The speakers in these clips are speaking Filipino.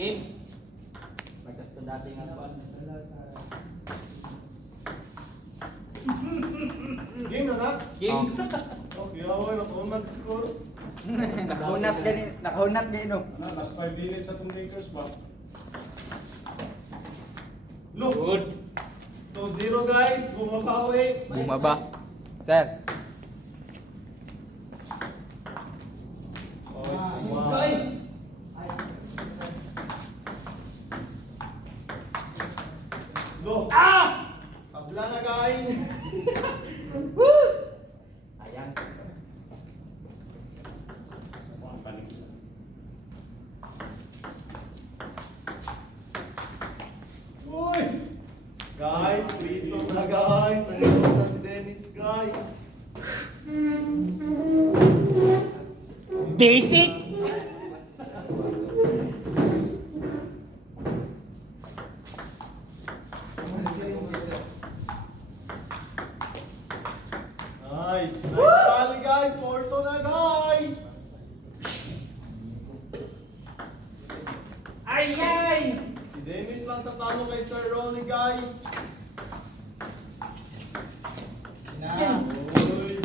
Game. Magkasto dati nga po. Game na na? Game. Okay, away na kung nag-score. Nakahunat din no. Last 5 minutes sa itong Lakers ba? Look, Good. 2-0 guys, bumabawi. Bumaba. Sir. Wow. Ay! Go. Ah! Tabla na guys. Sayang. Ang panig. Uy! Guys, dito na guys. Nandito na si Dennis guys. Basic! Nice. Nice rally guys. Porto na guys. Ay, ay! Si Dennis lang tatalo kay Sir Ronnie guys. Uy.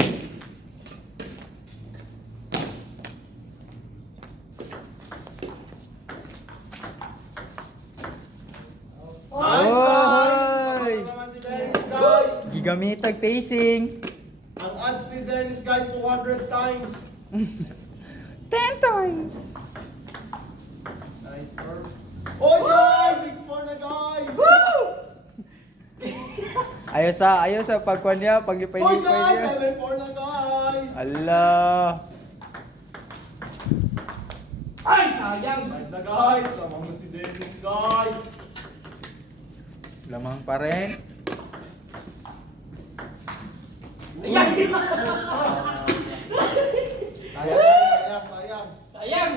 Nice Oy! guys. Tapos naman si Dennis guys. Gigamitag pacing. Ang odds ni Dennis guys 200 times. 10 times. Nice sir. Oh guys, 6-4 na guys. Ayos sa pagkuhan niya, Oh paglipay-lipay guys, niya. 7-4 na guys. Allah. Ay, sayang! Right na guys, lamang na si Dennis guys. Lamang pa rin. Ayan! Sayang. Sayang!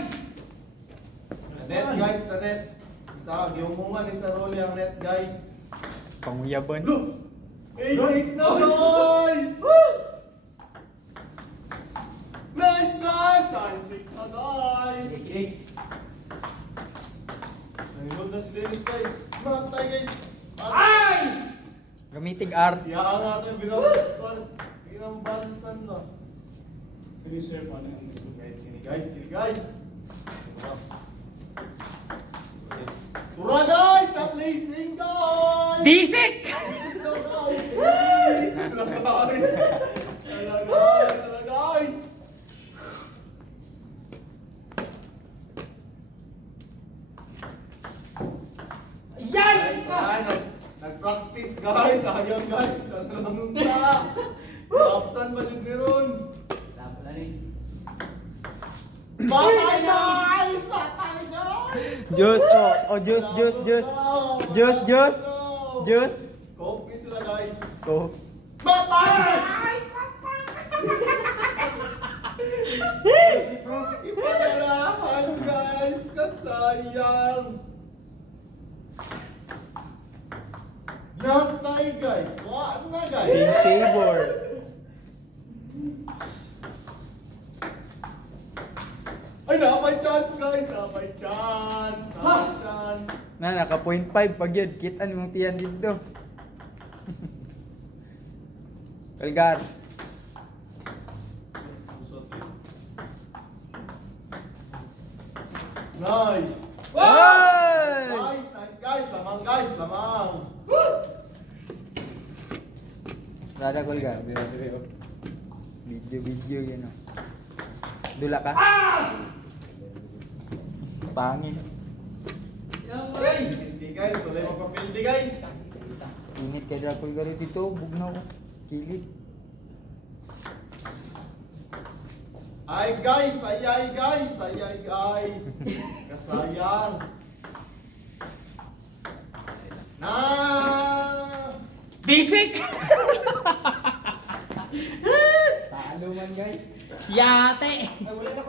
The net guys, the net. Isa, giumungan ni Sir Rolly ang net guys. Panguyaban. Look! 8-6 na guys! Nice guys! 9-6 na guys! Kikilig. Nangilod na si Dennis guys. Matay guys. Ay! Gamitig R. Iyaan nga ito yung binambansan na. Finisher pa na yung Guys, kini guys. Tura guys! Stop placing guys! Basic! Ito guys! Hala guys! Hala guys! Ayan! Nag-practice guys! Ayaw guys! Isa na lang nun na! Kapsan ba yun meron? Sabi na rin. Patay guys! Patay guys! Juice juice. Juice. Juice. Coke sila guys! Go. Patay! Ipanalahan guys! Kasayang! Natay guys! Wala na guys! Change favor. Ay, napay chance guys! Napay chance! Napay chance! Na naka 0.5 pag yun. Kitaan mong tiyan dito. Kalgar. Nice! Oy! Nice! Nice guys! Lamang guys! Lamang! Rada Kalgar. Video yan o. Dula ka? Pangin. Ay! Pildi guys! Wala yung magpapildi guys! Init kay Dracul Garo dito. Bugnaw ko. Kilid. Ay guys! Ay guys! Ay guys! Kasayang! Na! Basic! Talo man guys. Yate! Ay, wala na